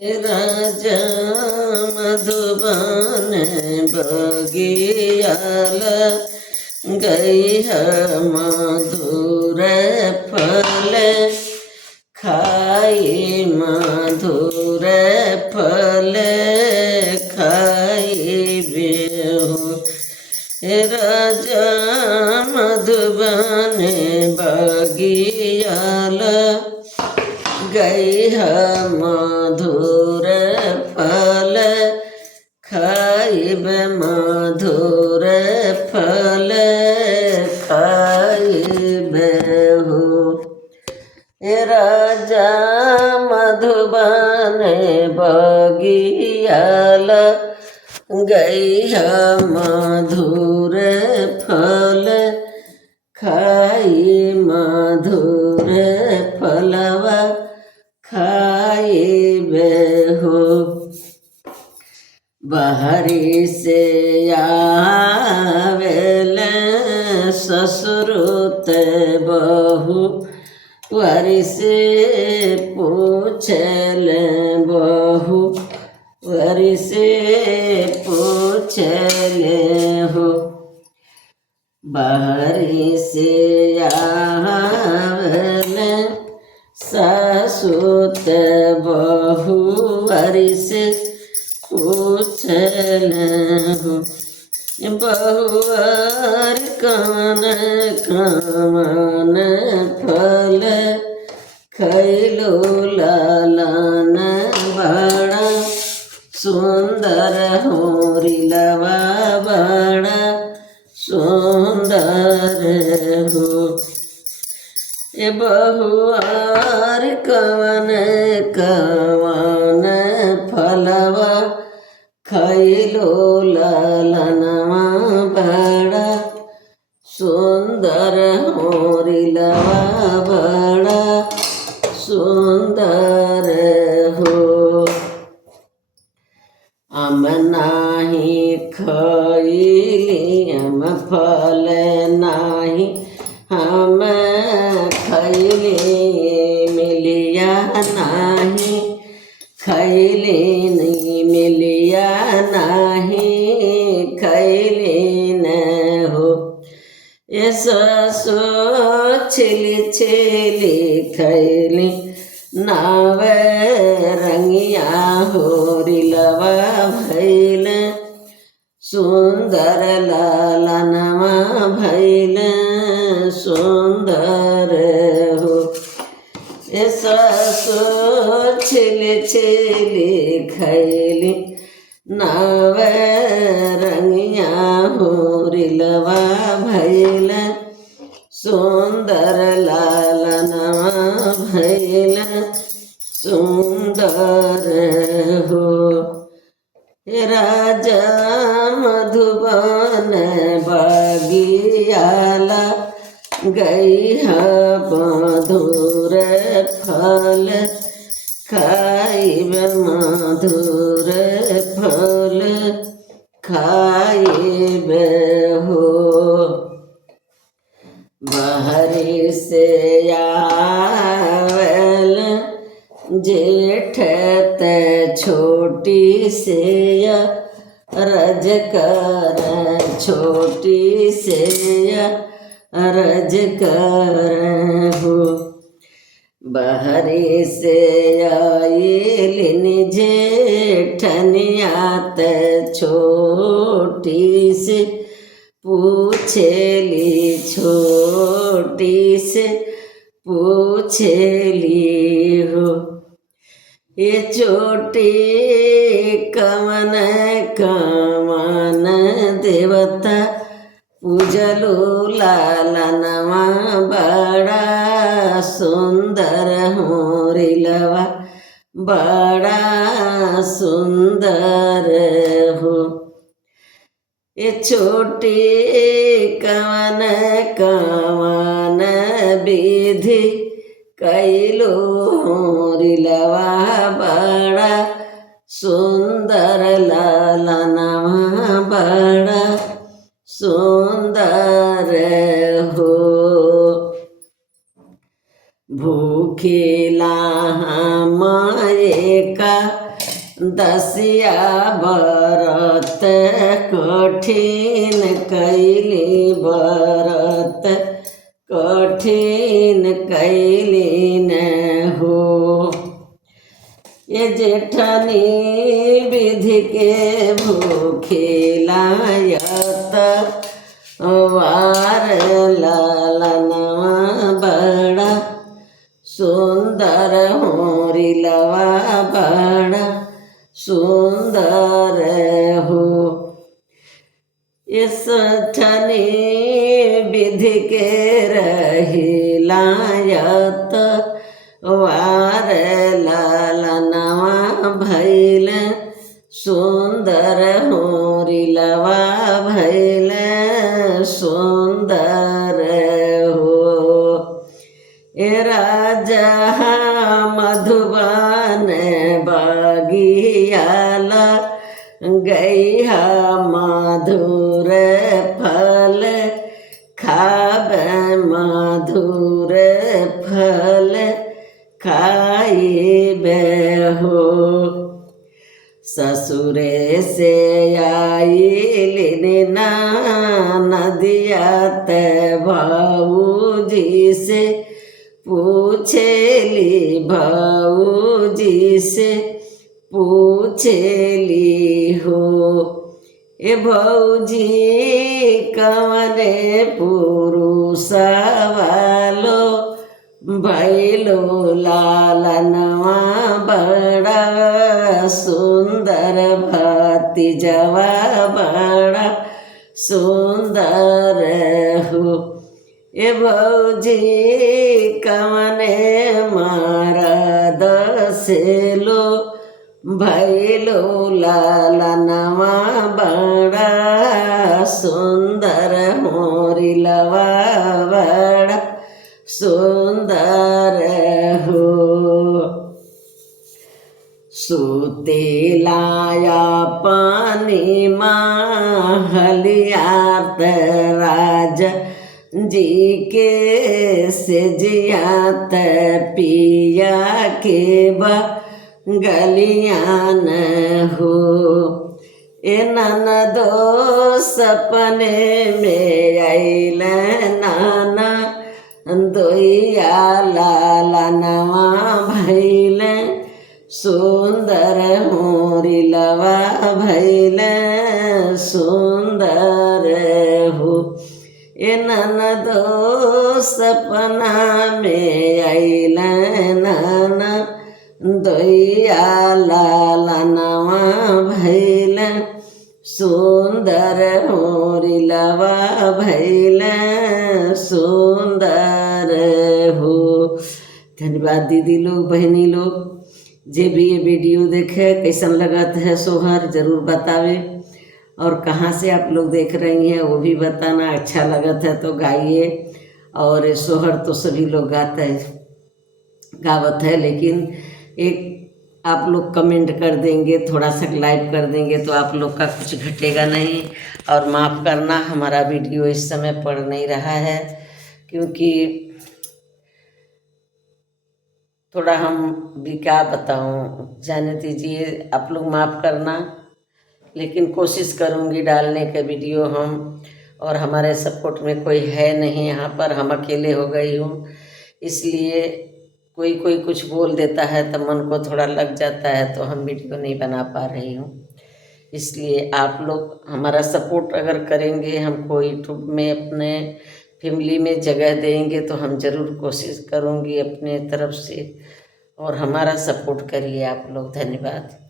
राजा मधुबन बगियाल गई है मधुर फल खाई मधुर फल खाई बेहू राजा मधुबन बगियाल गई है मधुर फल खाइब मधुर फल खाइब हो राजा मधुबन बगियाल गई है मधुर फल खाई मधुर फलवा खाइबे हो बाहरी से आवेल ससुरुत बहू वरी से पूछल बहू वरी से पूछल हो बाहरी से आवेल सासुत बहू वरी से पूछल हो बहुअर कान कामन फल खैलो लालन बड़ा सुंदर होरिलवा बड़ा सुंदर हो बहुआर कवन कवन फलवा खैलो ललनवा बड़ा सुंदर होरिलवा बड़ा सुंदर हो अम नाही खैली अम फल नाही हम खैली मिलिया नाही खैली नहीं मिलिया नाही खैली न हो ऐसा सो छिली छिली खैली नाव रंगिया होरिलवा भैल सुंदर लालनवा भैल सुंदर हो ऐसा सो छिली छिली खैली नाव रंगिया होरिलवा भैल सुंदर लालनवा भैल सुंदर हो राजा मधुबन बगियाला गई है मधुर फल खाइब मधुर फल खाइब हो बाहरी से आवेल जेठ ते छोटी से रज कर छोटी से रज कर हो बाहरी से आइलिन जेठनिया ते छोटी से पूछेली छोटी से पूछेली हो ये छोटी कमन कमन देवता पूजलो लालनवा बड़ा सुंदर होरिलवा बड़ा सुंदर हो ये छोटी कवन कवन विधि कैलो होरिलवा बड़ा सुंदर लालनवा बड़ा सुंदर हो भूखिला माए का दसिया बरत कठिन कैली बरत कठिन कैली न हो। ये जेठनी विधि के भूखेला यत वार लालनवा बड़ा सुंदर होरिलवा बड़ा सुंदर हो। इस ठनी विधि के रहिला यत वार लालनवा भैल सुंदर होरिलवा भैल सुंदर हो। ए राजा मधुबन बगियाला गैहा मधुर फल खाब मधुर फल खाइबे हो। ससुरे से आइलिन नदियात भाऊजी से पूछेली भाऊजी से पूछेली हो। ए भाऊजी कवने पुरुषवालो भैलो लालनवा बड़ा सुंदर भतीजवा बड़ा सुंदर हो। ए भौजी कवने मरद से लो भैलो लालनवा बड़ा सुंदर होरिलवा बड़ा सुंदर हो। सूते लाया पानी महलियात राज जी के सेजियात पिया के गलियान हो। ए ननदो सपने में आइल नाना दोइया लालनवा भैल सुंदर होरिलवा भैल सुंदर हो। ए ननदो सपना में आइल नाना दोइया लालनवा भैल सुंदर होरिलवा भैल सुंदर हो। धन्यवाद दीदी लोग, बहनी लोग। जे भी ये वीडियो देखे कैसन लगत है सोहर ज़रूर बतावे, और कहाँ से आप लोग देख रही हैं वो भी बताना। अच्छा लगत है तो गाइए। और सोहर तो सभी लोग गावत है, लेकिन एक आप लोग कमेंट कर देंगे, थोड़ा सा लाइक कर देंगे तो आप लोग का कुछ घटेगा नहीं। और माफ़ करना, हमारा वीडियो इस समय पड़ नहीं रहा है क्योंकि थोड़ा हम भी क्या बताऊँ, जाने दीजिए, आप लोग माफ़ करना। लेकिन कोशिश करूँगी डालने का वीडियो हम, और हमारे सपोर्ट में कोई है नहीं यहाँ पर, हम अकेले हो गई हूँ। इसलिए कोई कोई कुछ बोल देता है तो मन को थोड़ा लग जाता है, तो हम वीडियो नहीं बना पा रही हूँ। इसलिए आप लोग हमारा सपोर्ट अगर करेंगे, हमको यूट्यूब में अपने फैमिली में जगह देंगे तो हम ज़रूर कोशिश करूँगी अपने तरफ से, और हमारा सपोर्ट करिए आप लोग। धन्यवाद।